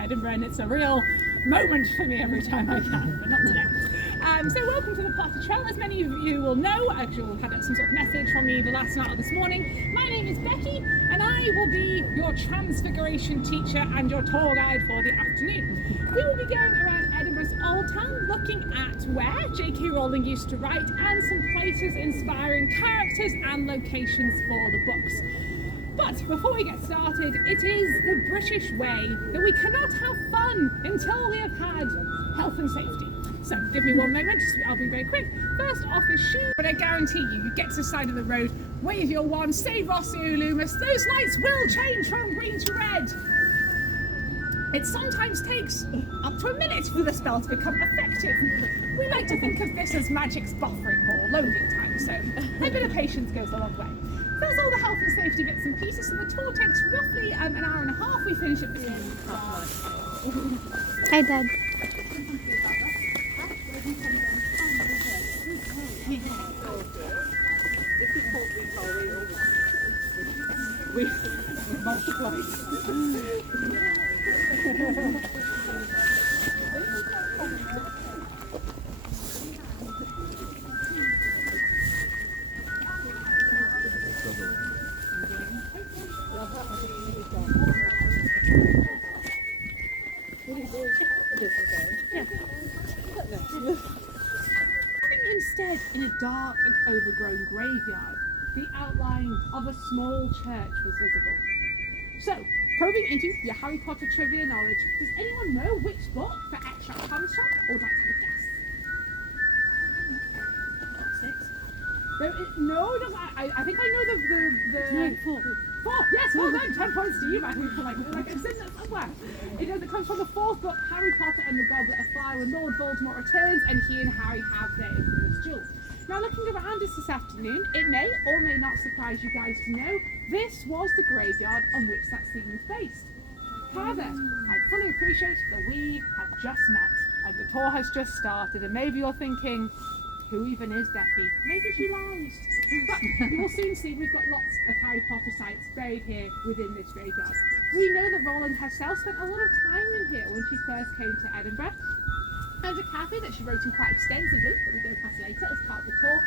Edinburgh, and it's a real moment for me every time I can, but not today. So welcome to the Potter Trail. As many of you will know, actually you'll have had some sort of message from me either last night or this morning. My name is Becky, and I will be your Transfiguration teacher and your tour guide for the afternoon. We will be going around Edinburgh's Old Town, looking at where J.K. Rowling used to write and some places inspiring characters and locations for the books. But before we get started, it is the British way that we cannot have fun until we have had health and safety. So give me one moment, I'll be very quick. First off is shoes, but I guarantee you get to the side of the road, wave your wand, say Rossio Loomis, those lights will change from green to red. It sometimes takes up to a minute for the spell to become effective. We like to think of this as magic's buffering or loading time, so a bit of patience goes a long way. So that's all the health and safety bits and pieces, so the tour takes roughly an hour and a half. We finish at the end. Hi, Dad. We multiplied. Instead, in a dark and overgrown graveyard, the outline of a small church was visible. So, probing into your Harry Potter trivia knowledge, does anyone know which book the extract comes from, or would like to have a guess? 6? No, I think I know the No, 4. 4, yes, well done, 10 points to you, Matthew, for like it's in there somewhere. It comes from the 4th book, Harry Potter and the Goblet of Fire, when Lord Voldemort returns and he and Harry have their infamous duel. Now, looking around us this afternoon, it may or may not surprise you guys to know this was the graveyard on which that scene was based. However, I fully appreciate that we have just met and the tour has just started, and maybe you're thinking, who even is Becky? Maybe she lies. But you will soon see we've got lots of Harry Potter sites buried here within this graveyard. We know that Rowling herself spent a lot of time in here when she first came to Edinburgh. There's a cafe that she wrote in quite extensively, that we go past later as part of the tour,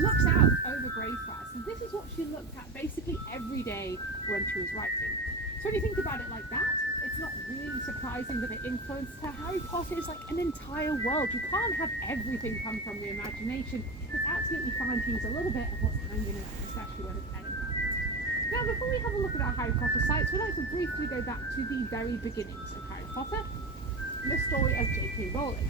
looks out over Greyfriars. And this is what she looked at basically every day when she was writing. So when you think about it like that, it's not really surprising that it influenced her. Harry Potter is like an entire world. You can't have everything come from the imagination. It's absolutely fine to use a little bit of what's hanging around, especially when it's Edinburgh. Now, before we have a look at our Harry Potter sites, we'd like to briefly go back to the very beginnings of Harry Potter, the story of J.K. Rowling.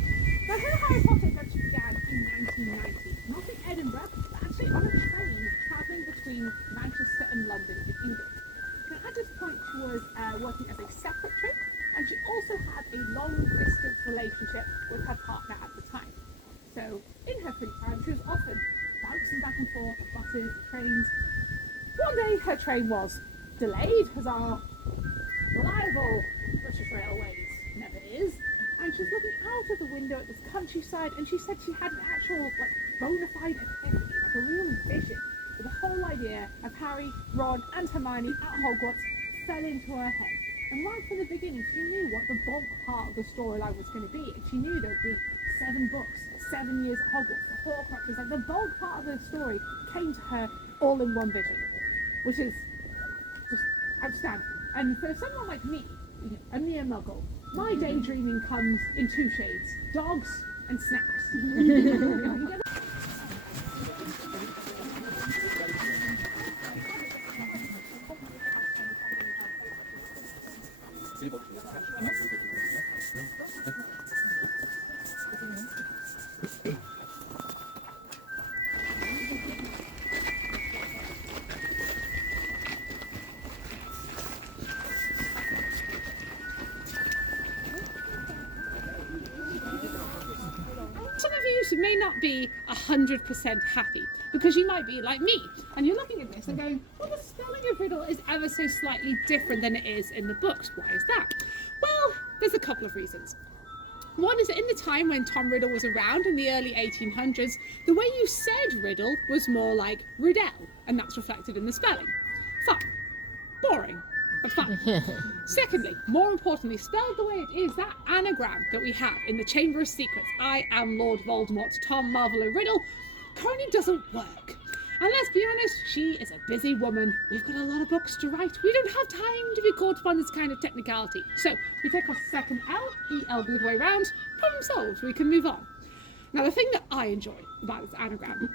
Now, her Harry Potter adventure began in 1990, not in Edinburgh, but actually on a train travelling between Manchester and London in England. Now, at this point, she was working as a secretary, and she also had a long-distance relationship with her partner at the time. So, in her free time, she was often bouncing back and forth on buses, trains. One day, her train was delayed, as our reliable British Railways never is, and she was looking out of the window at this countryside, and she said she had an actual, bona fide epiphany, like a real vision, where the whole idea of Harry, Ron, and Hermione at Hogwarts fell into her head. And right from the beginning, she knew what the bulk part of the storyline was going to be, and she knew there would be 7 books, 7 years at Hogwarts, the Horcruxes, like the bulk part of the story came to her all in one vision, which is just outstanding. And for someone like me, a mere muggle, my daydreaming comes in 2 shades: dogs and snacks. Some of you may not be 100% happy, because you might be like me and you're looking at this and going, well, the spelling of Riddle is ever so slightly different than it is in the books. Why is that? Well, there's a couple of reasons. One is that in the time when Tom Riddle was around in the early 1800s, the way you said Riddle was more like Riddell, and that's reflected in the spelling. Fine. Boring. but fine. Secondly, more importantly, spelled the way it is, that anagram that we have in the Chamber of Secrets, I am Lord Voldemort, Tom Marvel a Riddle, currently doesn't work. And let's be honest, she is a busy woman. We've got a lot of books to write. We don't have time to be caught up on this kind of technicality. So we take our second L, E-L the other way around, problem solved, we can move on. Now the thing that I enjoy about this anagram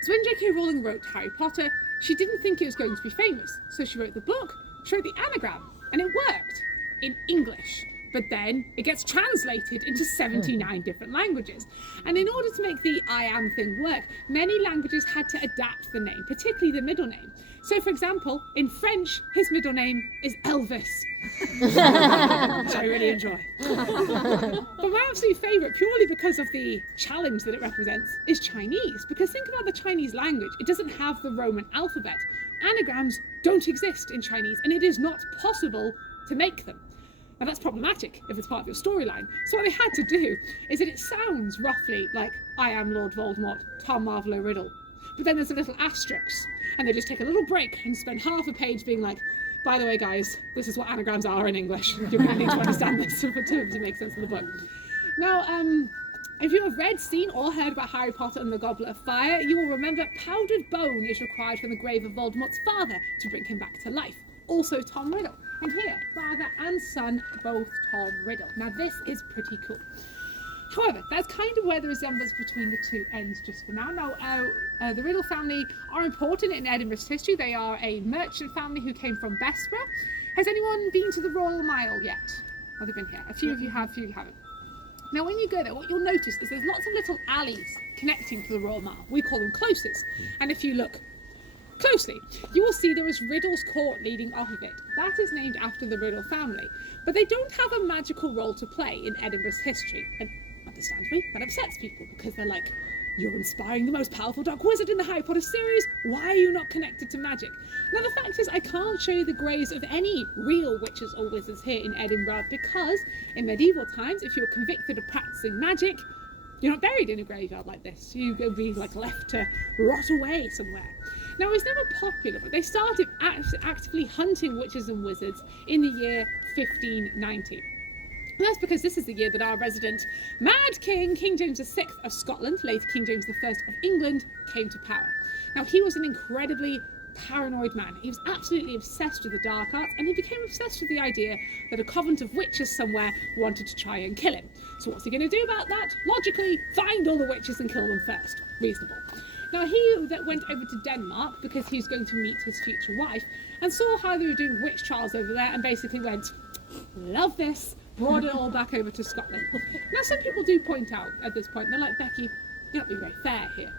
is when J.K. Rowling wrote Harry Potter, she didn't think it was going to be famous. So she wrote the book, she wrote the anagram, and it worked in English. But then it gets translated into 79 different languages. And in order to make the I am thing work, many languages had to adapt the name, particularly the middle name. So for example, in French, his middle name is Elvis, which I really enjoy. But my absolute favourite, purely because of the challenge that it represents, is Chinese. Because think about the Chinese language. It doesn't have the Roman alphabet. Anagrams don't exist in Chinese, and it is not possible to make them. Now that's problematic if it's part of your storyline. So what they had to do is that it sounds roughly like I am Lord Voldemort, Tom Marvel a Riddle. But then there's a little asterisk, and they just take a little break and spend half a page being like, by the way guys, this is what anagrams are in English. You're going to need to understand this to make sense of the book. Now, if you have read, seen or heard about Harry Potter and the Goblet of Fire, you will remember powdered bone is required from the grave of Voldemort's father to bring him back to life. Also Tom Riddle. And here, father and son, both Tom Riddle. Now this is pretty cool. However, that's kind of where the resemblance between the two ends just for now. Now, the Riddle family are important in Edinburgh's history. They are a merchant family who came from Bessborough. Has anyone been to the Royal Mile yet? Have they been here? A few of you have, a few of you haven't. Now when you go there, what you'll notice is there's lots of little alleys connecting to the Royal Mile. We call them closes. And if you look closely, you will see there is Riddle's Court leading off of it. That is named after the Riddle family. But they don't have a magical role to play in Edinburgh's history. And understandably, that upsets people because they're like, you're inspiring the most powerful dark wizard in the Harry Potter series, why are you not connected to magic? Now the fact is I can't show you the graves of any real witches or wizards here in Edinburgh because in medieval times, if you were convicted of practicing magic, you're not buried in a graveyard like this. You could be like left to rot away somewhere. Now it was never popular, but they started actively hunting witches and wizards in the year 1590. And that's because this is the year that our resident Mad King, King James VI of Scotland, later King James I of England, came to power. Now he was an incredibly paranoid man. He was absolutely obsessed with the dark arts, and he became obsessed with the idea that a convent of witches somewhere wanted to try and kill him. So what's he going to do about that? Logically, find all the witches and kill them first. Reasonable. Now he went over to Denmark because he was going to meet his future wife and saw how they were doing witch trials over there and basically went, love this, brought it all back over to Scotland. Now some people do point out at this point, they're like, Becky, you're not being very fair here.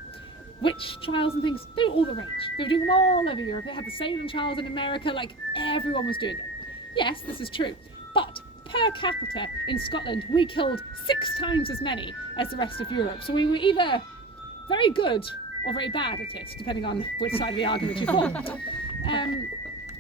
Witch trials and things, they were all the rage. They were doing them all over Europe. They had the Salem trials in America, like everyone was doing it. Yes, this is true, but per capita in Scotland, we killed 6 times as many as the rest of Europe. So we were either very good or very bad at it, depending on which side of the argument you fall.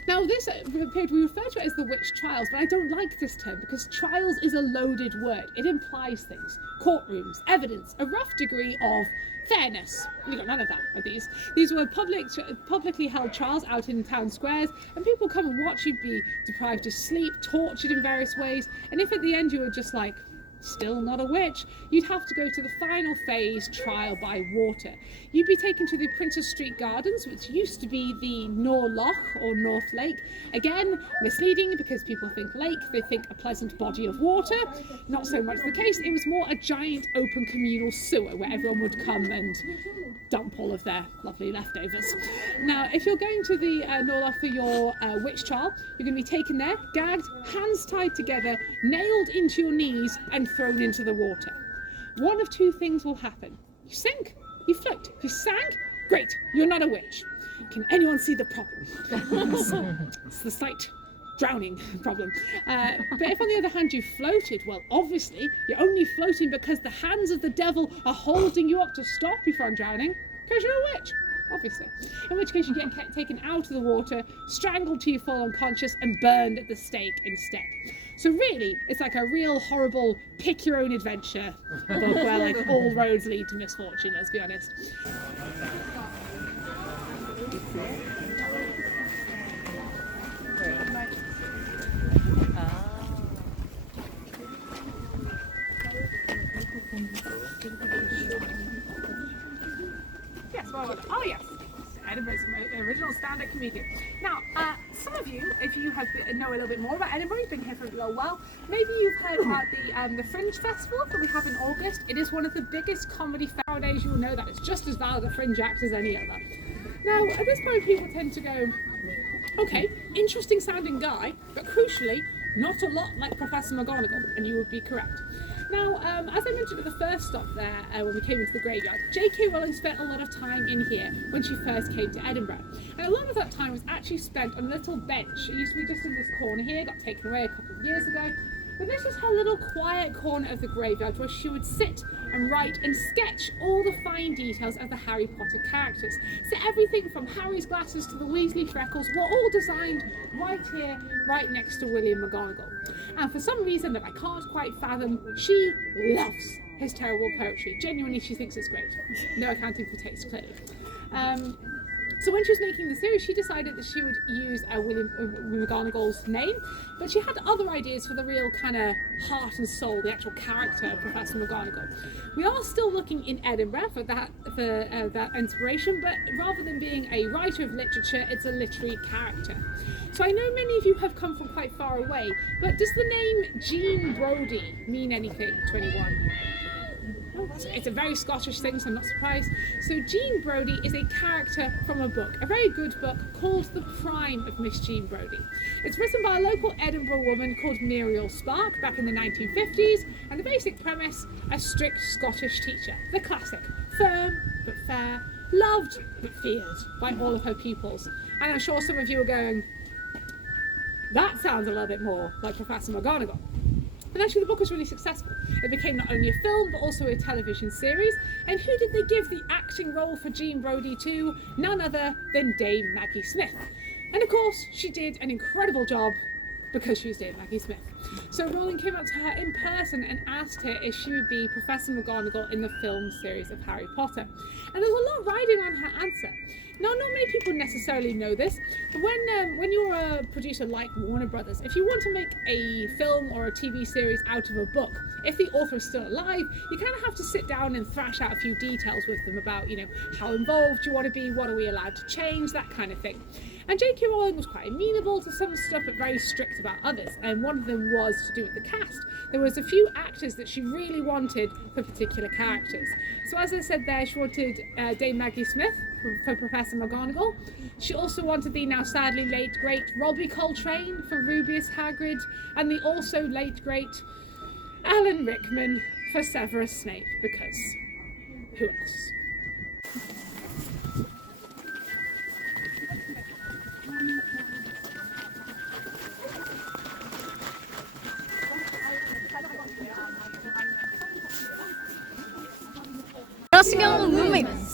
Now this period we refer to it as the witch trials, but I don't like this term because trials is a loaded word. It implies things. Courtrooms, evidence, a rough degree of fairness. We got none of that with these. These were publicly held trials out in town squares, and people come and watch you be deprived of sleep, tortured in various ways, and if at the end you were just like, still not a witch, you'd have to go to the final phase, trial by water. You'd be taken to the Princess Street Gardens, which used to be the Nor Loch or North Lake. Again, misleading because people think lake, they think a pleasant body of water. Not so much the case, it was more a giant open communal sewer where everyone would come and dump all of their lovely leftovers. Now, if you're going to the Nor Loch for your witch trial, you're going to be taken there, gagged, hands tied together, nailed into your knees and thrown into the water. One of 2 things will happen. You sink, you float. If you sank, great, you're not a witch. Can anyone see the problem? It's the slight drowning problem. But if on the other hand you floated, well obviously you're only floating because the hands of the devil are holding you up to stop you from drowning, because you're a witch. Obviously. In which case you get taken out of the water, strangled till you fall unconscious, and burned at the stake instead. So really, it's like a real horrible pick your own adventure book where like all roads lead to misfortune, let's be honest. forward. Oh yes, Edinburgh's my original stand-up comedian. Now, some of you, if you know a little bit more about Edinburgh, you've been here for a little while, maybe you've heard about the Fringe Festival that we have in August. It is one of the biggest comedy nowadays. You will know that it's just as valid a fringe act as any other. Now, at this point, people tend to go, okay, interesting sounding guy, but crucially, not a lot like Professor McGonagall, and you would be correct. Now, as I mentioned at the first stop there, when we came into the graveyard, J.K. Rowling spent a lot of time in here when she first came to Edinburgh. And a lot of that time was actually spent on a little bench. It used to be just in this corner here, got taken away a couple of years ago. But this was her little quiet corner of the graveyard where she would sit and write and sketch all the fine details of the Harry Potter characters. So everything from Harry's glasses to the Weasley freckles were all designed right here, right next to William McGonagall. And for some reason that I can't quite fathom, she loves his terrible poetry. Genuinely, she thinks it's great. No accounting for taste, clearly. So when she was making the series, she decided that she would use William McGonagall's name, but she had other ideas for the real kind of heart and soul, the actual character of Professor McGonagall. We are still looking in Edinburgh for that inspiration, but rather than being a writer of literature, it's a literary character. So I know many of you have come from quite far away, but does the name Jean Brodie mean anything to anyone? It's a very Scottish thing, so I'm not surprised. So Jean Brodie is a character from a book, a very good book called The Crime of Miss Jean Brodie. It's written by a local Edinburgh woman called Muriel Spark back in the 1950s, and the basic premise, a strict Scottish teacher. The classic, firm but fair, loved but feared by all of her pupils. And I'm sure some of you are going, that sounds a little bit more like Professor McGonagall. And actually the book was really successful. It became not only a film but also a television series. And who did they give the acting role for Jean Brodie to? None other than Dame Maggie Smith. And of course she did an incredible job because she was Dame Maggie Smith. So Rowling came up to her in person and asked her if she would be Professor McGonagall in the film series of Harry Potter. And there's a lot riding on her answer. Now, not many people necessarily know this, but when you're a producer like Warner Brothers, if you want to make a film or a TV series out of a book, if the author is still alive, you kind of have to sit down and thrash out a few details with them about, how involved you want to be, what are we allowed to change, that kind of thing. And J.K. Rowling was quite amenable to some stuff, but very strict about others. And one of them was to do with the cast. There was a few actors that she really wanted for particular characters. So as I said there, she wanted Dame Maggie Smith for Professor McGonagall. She also wanted the now sadly late great Robbie Coltrane for Rubeus Hagrid, and the also late great Alan Rickman for Severus Snape, because who else? Russian luminous.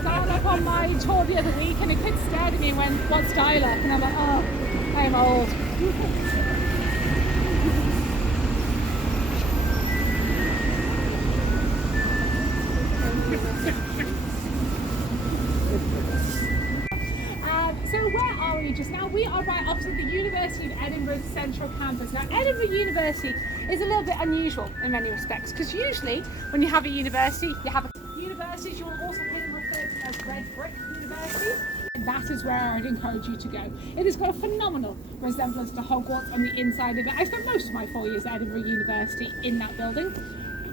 Dial-up on my tour the other week, and a kid stared at me and went, "What's dial-up?" And I'm like, "Oh, I'm old." So where are we just now? We are right opposite the University of Edinburgh's central campus. Now, Edinburgh University is a little bit unusual in many respects, because usually when you have a university, you have universities, you'll also hear them referred to as red brick universities. That is where I'd encourage you to go. It has got a phenomenal resemblance to Hogwarts on the inside of it. I spent most of my 4 years at Edinburgh University in that building.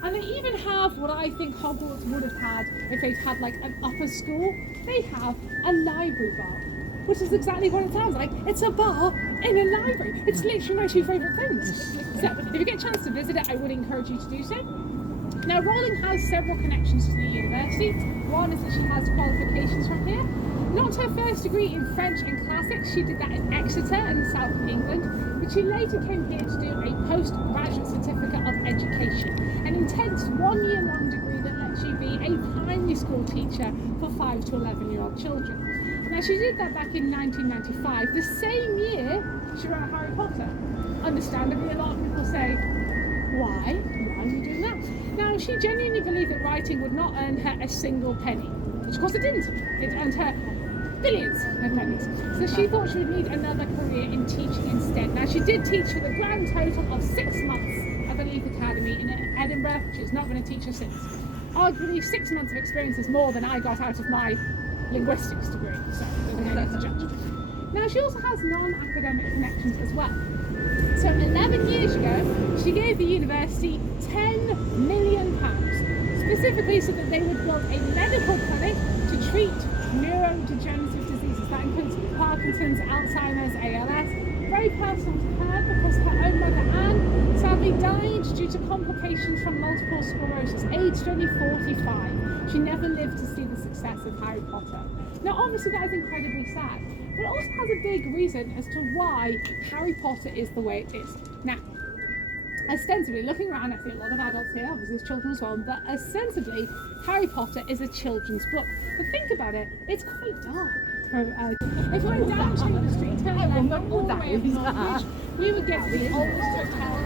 And they even have what I think Hogwarts would have had if they'd had like an upper school. They have a library bar, which is exactly what it sounds like. It's a bar in a library. It's literally my two favourite things. So if you get a chance to visit it, I would encourage you to do so. Now, Rowling has several connections to the university. One is that she has qualifications from here. Not her first degree in French and classics, she did that in Exeter in the south of England, but she later came here to do a postgraduate certificate of education, an intense 1 year long degree that lets you be a primary school teacher for 5 to 11-year-old children. Now, she did that back in 1995, the same year she wrote Harry Potter. Understandably, a lot of people say, why are you doing that? Now, she genuinely believed that writing would not earn her a single penny, which of course it didn't. It earned her billions of pennies. So she thought she would need another career in teaching instead. Now, she did teach for the grand total of 6 months at the Youth Academy in Edinburgh. She's not been a teacher since. Arguably 6 months of experience is more than I got out of my linguistics degree, so I don't know to judge. Now she also has non-academic connections as well. So 11 years ago, she gave the university £10 million, specifically so that they would build a medical clinic to treat neurodegenerative diseases. That includes Parkinson's, Alzheimer's, ALS. Very personal to her because her own mother Anne sadly died due to complications from multiple sclerosis, aged only 45. She never lived to see the success of Harry Potter. Now obviously that is incredibly sad, but it also has a big reason as to why Harry Potter is the way it is. Now, ostensibly, looking around, I see a lot of adults here, obviously there's children as well, but ostensibly, Harry Potter is a children's book. But think about it, it's quite dark. If we went down Chamber Street, turn left, all the way up Northbridge, we would get to the oldest hotel.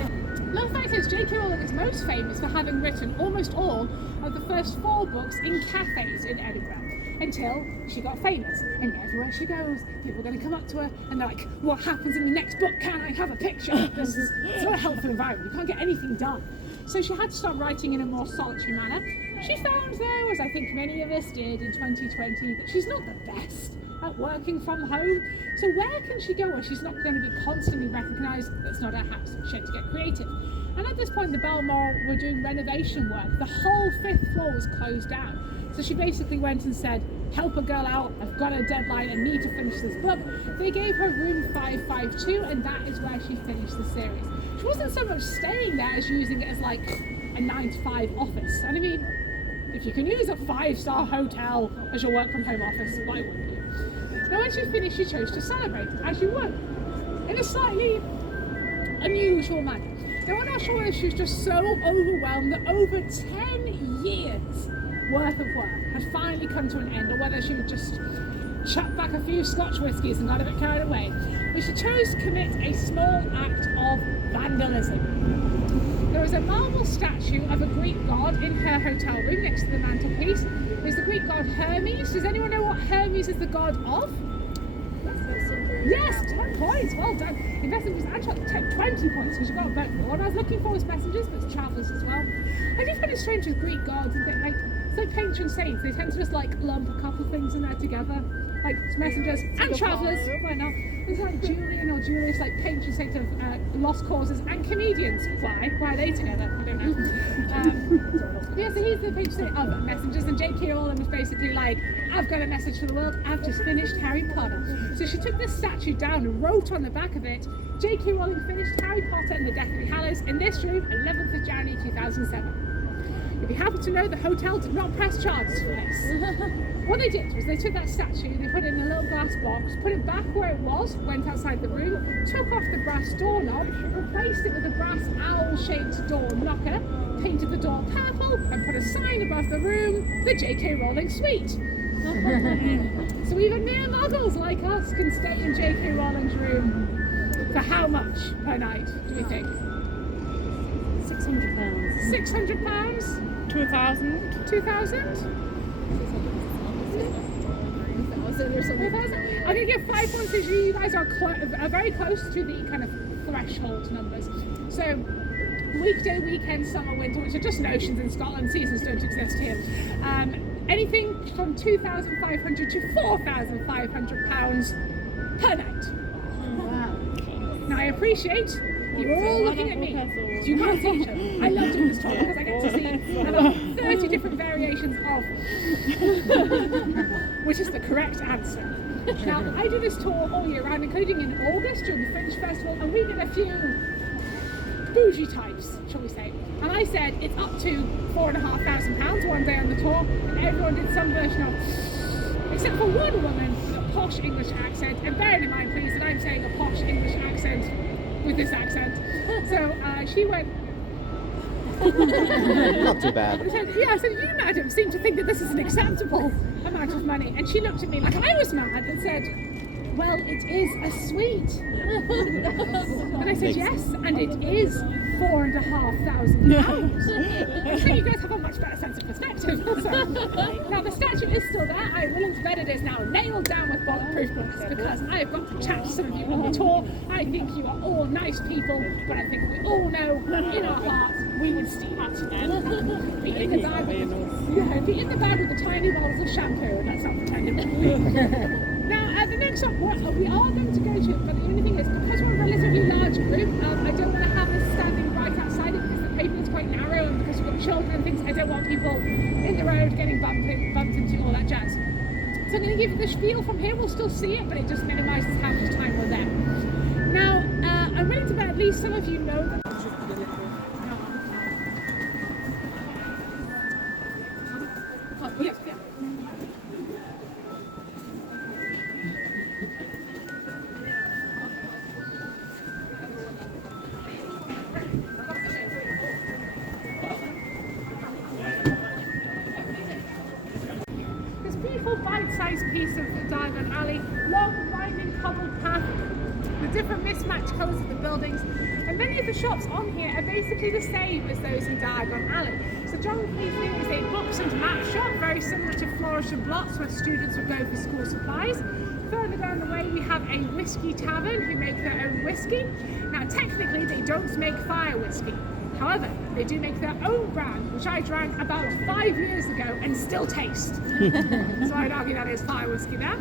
The fact is, J.K. Rowling is most famous for having written almost all of the first 4 books in cafes in Edinburgh, until she got famous. And everywhere she goes, people are going to come up to her and they're like, what happens in the next book? Can I have a picture? It's not a helpful environment. You can't get anything done. So she had to start writing in a more solitary manner. She found though, as I think many of us did in 2020, that she's not the best at working from home. So where can she go where she's not going to be constantly recognised? That's not her house. She had to get creative. And at this point, the Belmore were doing renovation work. The whole 5th floor was closed down. So she basically went and said, help a girl out, I've got a deadline, I need to finish this book. They gave her room 552, and that is where she finished the series. She wasn't so much staying there as using it as like a 9-to-5 office. And I mean, if you can use a 5-star hotel as your work from home office, why wouldn't you? Now when she finished, she chose to celebrate, as you would, in a slightly unusual manner. Now I'm not sure whether she was just so overwhelmed that over 10 years worth of work had finally come to an end, or whether she would just chuck back a few Scotch whiskies and got a bit carried away. But she chose to commit a small act of vandalism. There was a marble statue of a Greek god in her hotel room next to the mantelpiece. There's the Greek god Hermes. Does anyone know what Hermes is the god of? Yes, 10 points, well done. In messengers, actually 20 points because you got a bit more. What I was looking for was messengers, but it's travellers as well. I do find it strange with Greek gods and things like, it's like patron saints. They tend to just like lump a couple things in there together. Like messengers and travellers, why not? It's like Julian or Julius, like patron saint of lost causes, and comedians. Why? Why are they together? I don't know. Yeah, so he's the patron saint of messengers, and J.K. Rowling was basically like, I've got a message for the world, I've just finished Harry Potter. So she took this statue down and wrote on the back of it, J.K. Rowling finished Harry Potter and the Deathly Hallows in this room, 11th of January 2007. If you happen to know, the hotel did not press charges for this. What they did was they took that statue, they put it in a little glass box, put it back where it was, went outside the room, took off the brass doorknob, replaced it with a brass owl-shaped door knocker, painted the door purple, and put a sign above the room, the J.K. Rowling Suite. So even mere muggles like us can stay in J.K. Rowling's room for how much per night, do we think? £600. £600? 2,000. 2,000? I'm going to give 5 points because you guys are very close to the kind of threshold numbers. So, weekday, weekend, summer, winter, which are just notions in Scotland, seasons don't exist here. Anything from £2,500 to £4,500 per night. Wow. Now, I appreciate you were all looking at me. So you can't see each other. I love doing this talk because I get to see about 30 different variations of which is the correct answer. Now, I do this tour all year round, including in August during the Fringe Festival, and we get a few bougie types, shall we say. And I said it's up to £4,500 one day on the tour, and everyone did some version of, except for one woman with a posh English accent, and bearing in mind, please, that I'm saying a posh English accent with this accent. So she went, Not too bad. I said, yeah, I said, you, madam, seem to think that this is an acceptable amount of money. And she looked at me like I was mad and said, well, it is a suite. And I said, yes, and it is £4,500. So you guys have a much better sense of perspective. So, now the statue is still there. I'm willing to bet it is now nailed down with bulletproof glass, because I have got to chat to some of you on the tour. I think you are all nice people, but I think we all know in our hearts we would steal it. Be in the bag with the tiny bottles of shampoo, and that's not pretending. Now, the next stop we are going to go to, but the only thing is, because we're a relatively large group, I don't want to have us standing right outside it, because the pavement is quite narrow, and because we've got children and things, I don't want people in the road getting bumped into, all that jazz. So I'm going to give you the spiel from here. We'll still see it, but it just minimises how much time we're there. Now, I'm willing to bet at least some of you know that. Yes, yeah. This beautiful bite-sized piece of the Diagon Alley, long, winding, cobbled path, the different mismatched colours of the buildings, and many of the shops on here are basically the same as those in Diagon Alley. So John Cleveland is a books and map shop, very similar to Flourish and Blotts, where students would go for school supplies. Further down the way we have a whiskey tavern who make their own whiskey. Now technically they don't make fire whiskey. However, they do make their own brand, which I drank about 5 years ago and still taste. So I'd argue that is fire whiskey there.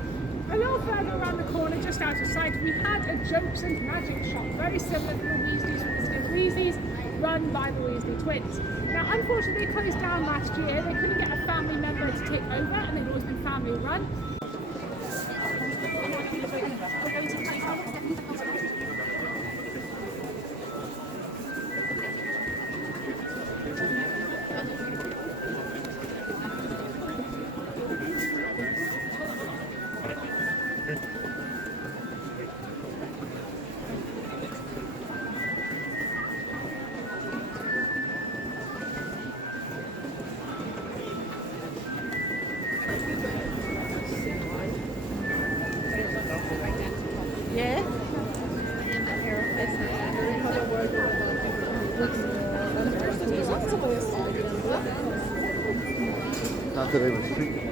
A little further around the corner, just out of sight, we had a jokes and magic shop, very similar to the Weasleys from the Stiff Weasleys, run by the Weasley twins. Now, unfortunately, they closed down last year. They couldn't get a family member to take over, and they've always been family run. Yeah. Not that I was thinking.